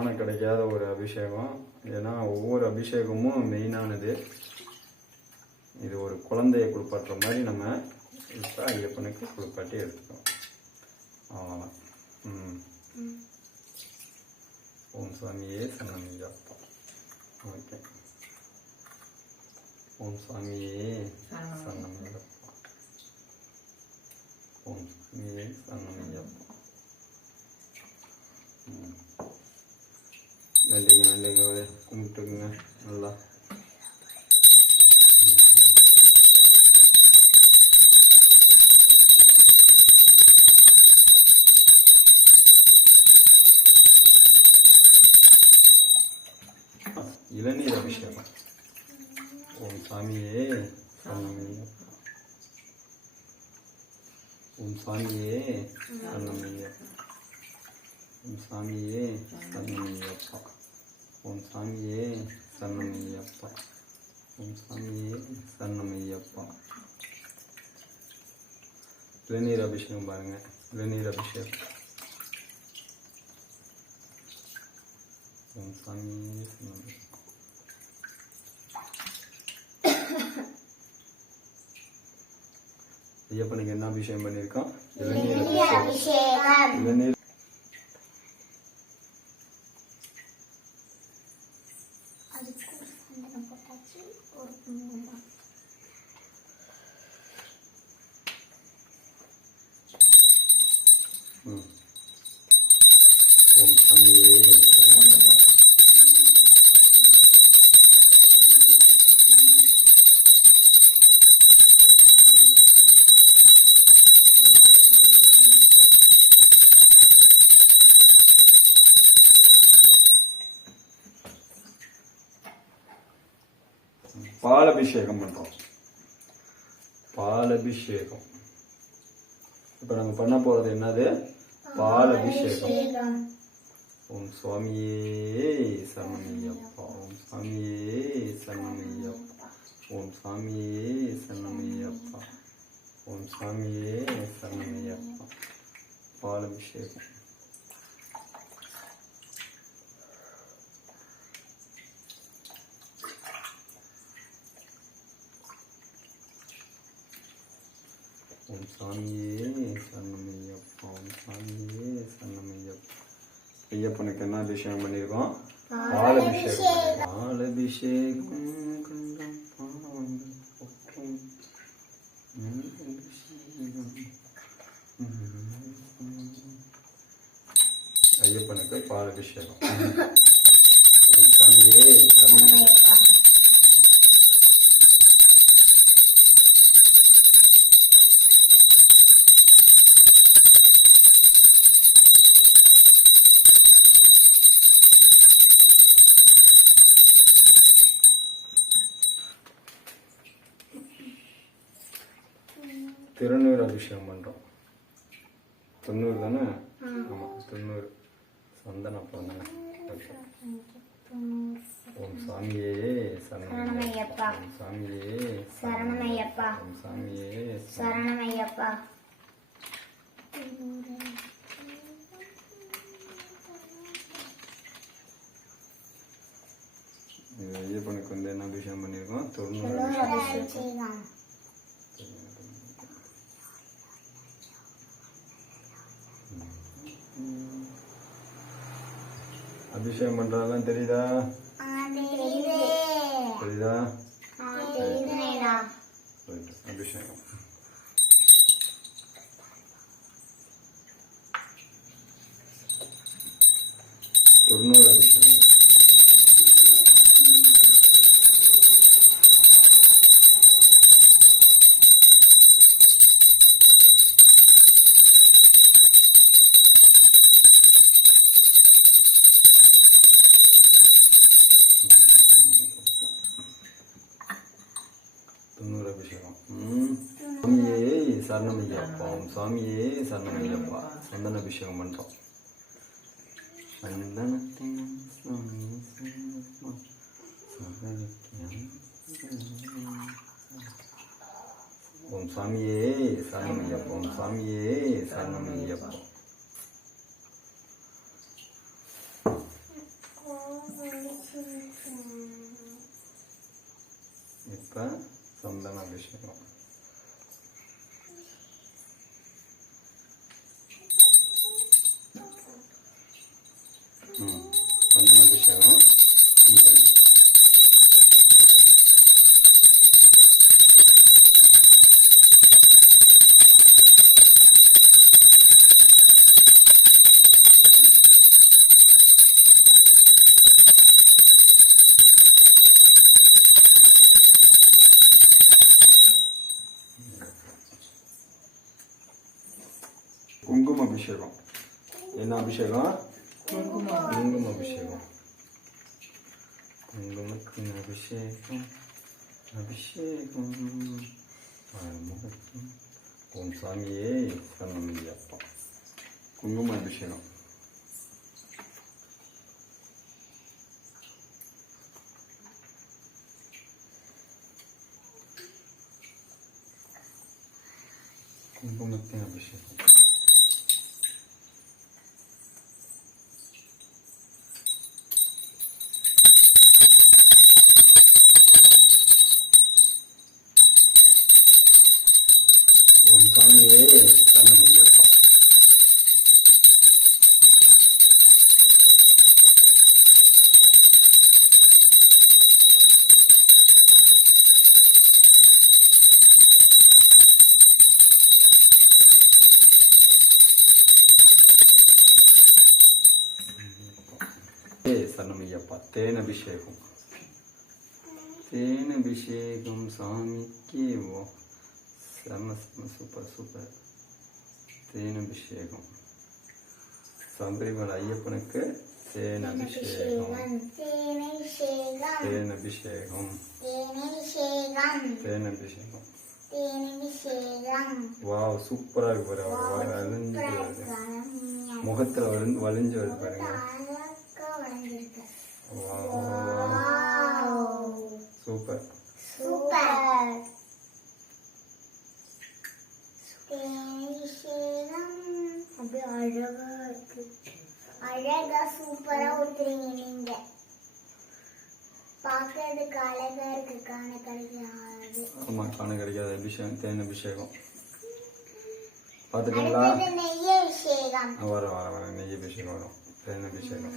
காண கிடைக்காத ஒரு அபிஷேகம். ஏன்னா ஒவ்வொரு அபிஷேகமும் மெயினானது. இது ஒரு குழந்தைய குளிப்பாட்டுற மாதிரி நம்ம இப்போ ஐயப்பனுக்கு குளிப்பாட்டி எடுத்துக்கோம். அவ்வளோதான். ஓம் சாமியே சரணமையப்பா. ஓகே. ஓம் சாமியே சரணமையப்பா. ஓம் சாமியே சரணமையப்பா. வேண்டிங்க வேண்டிங்க கும்பிட்டுக்குங்க நல்லா. இளநீர் அபிஷேகம். ஓம் சாமியே சரணமையப்பா. ஓம் சாமியே சரணமையப்பா. ஓம் சாமியே சரணமையப்பா. ஓம் சாமியே சரணமையப்பா. ஓம் சாமியே சரணமையப்பா. இளநீர் அபிஷேகம் பாருங்க. இளநீர் அபிஷேகம். ஓம் சாமியே சரணமையப்பா. ஐயப்பனுக்கு என்ன அபிஷேகம் பண்ணியிருக்கான்? இளநீர் அபிஷேகம். இளநீர் ஓம் சாமியே சரணமையப்பா. பாலபிஷேகம் பண்றோம். பாலபிஷேகம். இப்ப நம்ம பண்ண போறது என்னது? பாலபிஷேகம். ஓம் சுவாமியே சரணமையப்பா. ஓம் சுவாமியே சரணமையப்பா. ஓம் சுவாமியே சரணமையப்பா. ஓம் சுவாமியே சரணமையப்பா. பாலபிஷேகம். ஓம் சாமியே சரணமையப்பா. ஓம் சாமியே சரணமையப்பா. ஐயப்பனுக்கு என்ன அபிஷேகம் பண்ணியிருக்கோம்? பாலபிஷேகம். பாலபிஷேகம் கண்டம் பாவங்கள் போற்றும். ஐயப்பனுக்கு பாலபிஷேகம். ஓம் சாமியே சரணமையப்பா. திருநீர் அபிஷேகம் பண்றோம். 90 தானே? ஆமா 90 சந்தன போன. ஓம் சாமியே சரணமையப்பா. ஓம் சாமியே சரணமையப்பா. ஓம் சாமியே சரணமையப்பா. ஐயப்பனுக்கு வந்து என்ன அபிஷேகம் பண்ணியிருக்கோம்? 90 அபிஷேகம். அபிஷேகம் பண்றதெல்லாம் தெரியுதா? தெரியுதா? அபிஷேகம். தொண்ணூறு அபிஷேகம். சுவாமியே சரணமையப்பா. ஓம் சுவாமியே சரணமையப்பா. சந்தன அபிஷேகம் பண்றோம். ஓம் சாமியே சரணமையப்பா. ஓம் சாமியே சரணமையப்பா. இப்போ சந்தன அபிஷேகம். சந்தன அபிஷேகம். குங்கும அபிஷேகம். என்ன அபிஷேகம்? குங்கும அபிஷேகம். குங்குமத்தின் அபிஷேகம். அபிஷேகம் ஓம் சாமியே சரணமையப்பா. குங்கும அபிஷேகம். குங்குமத்தின் அபிஷேகம். ஓம் சாமியே சரணமையப்பா. சரணமையப்பா. தேன் அபிஷேகம். தேன் அபிஷேகம் சாமிக்கு. ஓ செம்ம செம்ம சூப்பர் சூப்பர். தேன் அபிஷேகம். சபரிமலை ஐயப்பனுக்கு தேன் அபிஷேகம். தேன் அபிஷேகம். தேன் அபிஷேகம். வாவ் சூப்பரா இருக்கு பாரு. அவர் வலிஞ்சு வருது, முகத்துல வலிஞ்சு வருது பாருங்க. Super super. அப்படியே அழகா இருக்கு. அழகா சூப்பரா ஊத்துறீங்க நீங்க. பாக்குறதுக்கு அழகா இருக்கு. காண கிடைக்காது. ஆமா காண கிடைக்காத அபிஷேகம் தேன் அபிஷேகம். பாத்துட்டீங்களா? நெய் அபிஷேகம். வர நெய் அபிஷேகம் வரும். தேன் அபிஷேகம்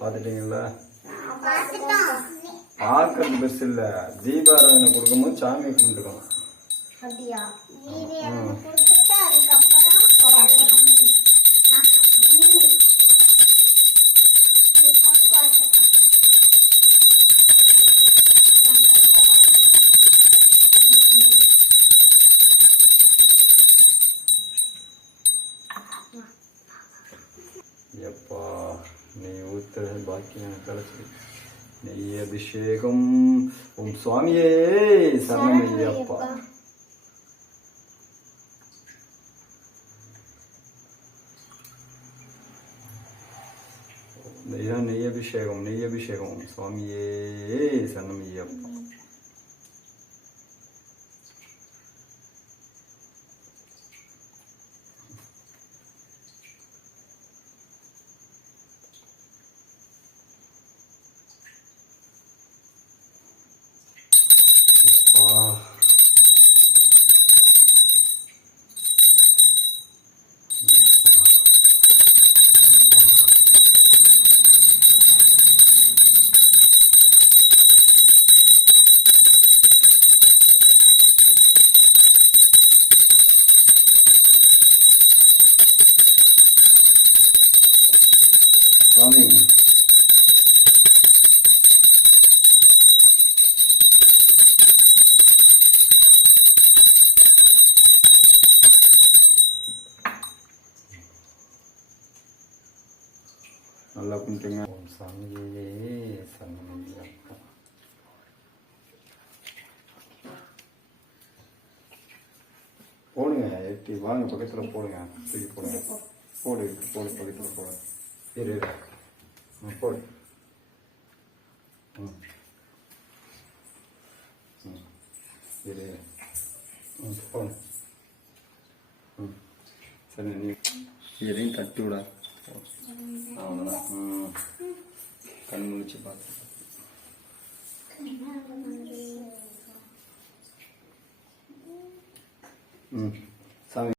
பாத்துட்டீங்களா? பார்க்கறது பெருசு இல்ல. தீபாராதனை கொடுக்கும்போது சாமியை கும்பிட்டுக்கணும். அப்படியா? கொடுத்துட்டு அதுக்கப்புறம் எப்பா நெய் ஊத்துறது பாக்கி எனக்கு கிடைச்சி. நெய் அபிஷேகம். ஓம் சுவாமியே சரணமையப்பா. நெய் அபிஷேகம். நெய் அபிஷேகம். ஓம் சுவாமியே சரணமையப்பா. சாமி நல்லா கும்பிட்டுங்க. ஓம் சாமியே சரணமையப்பா. போடுங்க. எட்டி வாங்க பக்கத்தில் போடுங்க. தூக்கி போடுங்க. போடு போடு பக்கத்தில் போடு. இரு போடு. இரு போடு. சரி நீ எதையும் தட்டி விட. அவ்வளோதான். கண் முழிச்சு பார்த்து ம்